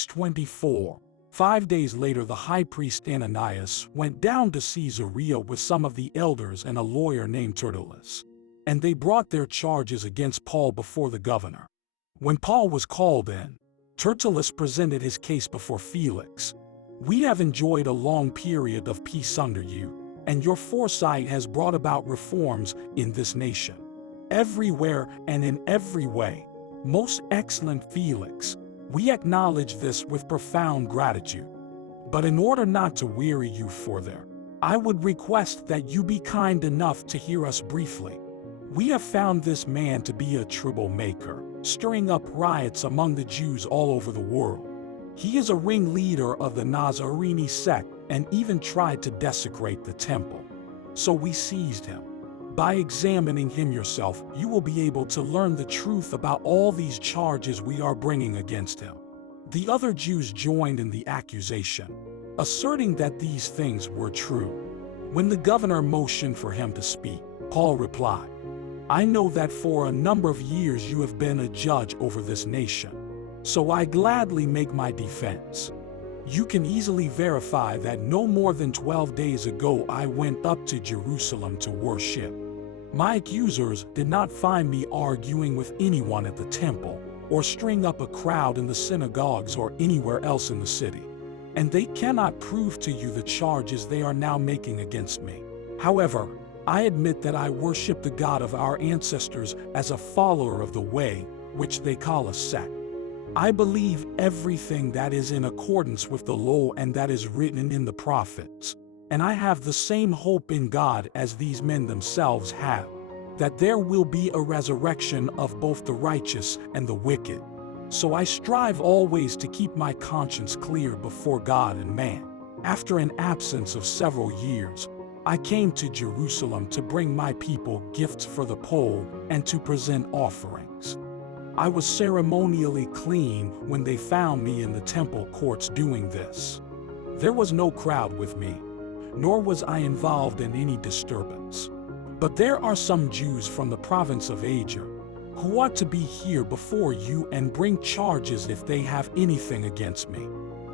Acts 24. 5 days later, the high priest Ananias went down to Caesarea with some of the elders and a lawyer named Tertullus, and they brought their charges against Paul before the governor. When Paul was called in, Tertullus presented his case before Felix. "We have enjoyed a long period of peace under you, and your foresight has brought about reforms in this nation, everywhere and in every way. Most excellent Felix, we acknowledge this with profound gratitude. But in order not to weary you further, I would request that you be kind enough to hear us briefly. We have found this man to be a troublemaker, stirring up riots among the Jews all over the world. He is a ringleader of the Nazarene sect and even tried to desecrate the temple. So we seized him. By examining him yourself, you will be able to learn the truth about all these charges we are bringing against him." The other Jews joined in the accusation, asserting that these things were true. When the governor motioned for him to speak, Paul replied, "I know that for a number of years you have been a judge over this nation, so I gladly make my defense. You can easily verify that no more than 12 days ago I went up to Jerusalem to worship. My accusers did not find me arguing with anyone at the temple, or stirring up a crowd in the synagogues or anywhere else in the city. And they cannot prove to you the charges they are now making against me. However, I admit that I worship the God of our ancestors as a follower of the way, which they call a sect. I believe everything that is in accordance with the law and that is written in the prophets. And I have the same hope in God as these men themselves have, that there will be a resurrection of both the righteous and the wicked. So I strive always to keep my conscience clear before God and man. After an absence of several years, I came to Jerusalem to bring my people gifts for the poll and to present offerings. I was ceremonially clean when they found me in the temple courts doing this. There was no crowd with me, nor was I involved in any disturbance. But there are some Jews from the province of Asia who ought to be here before you and bring charges if they have anything against me.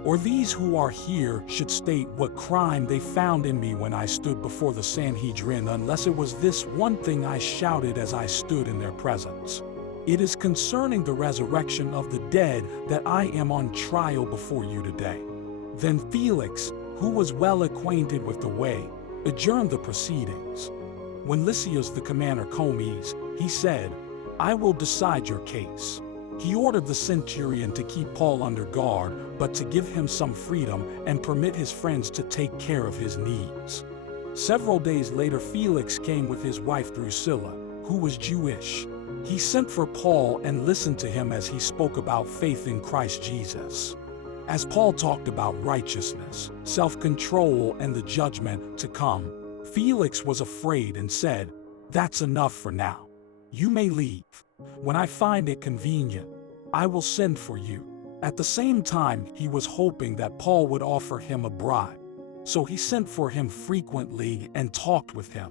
Or these who are here should state what crime they found in me when I stood before the Sanhedrin, unless it was this one thing I shouted as I stood in their presence. It is concerning the resurrection of the dead that I am on trial before you today." Then Felix, who was well acquainted with the way, adjourned the proceedings. When Lysias the commander Comes, he said, "I will decide your case." He ordered the centurion to keep Paul under guard, but to give him some freedom and permit his friends to take care of his needs. Several days later, Felix came with his wife Drusilla, who was Jewish. He sent for Paul and listened to him as he spoke about faith in Christ Jesus. As Paul talked about righteousness, self-control, and the judgment to come, Felix was afraid and said, "That's enough for now. You may leave. When I find it convenient, I will send for you." At the same time, he was hoping that Paul would offer him a bribe. So he sent for him frequently and talked with him.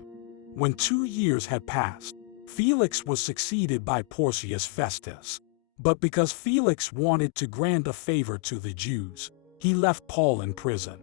When 2 years had passed, Felix was succeeded by Porcius Festus. But because Felix wanted to grant a favor to the Jews, he left Paul in prison.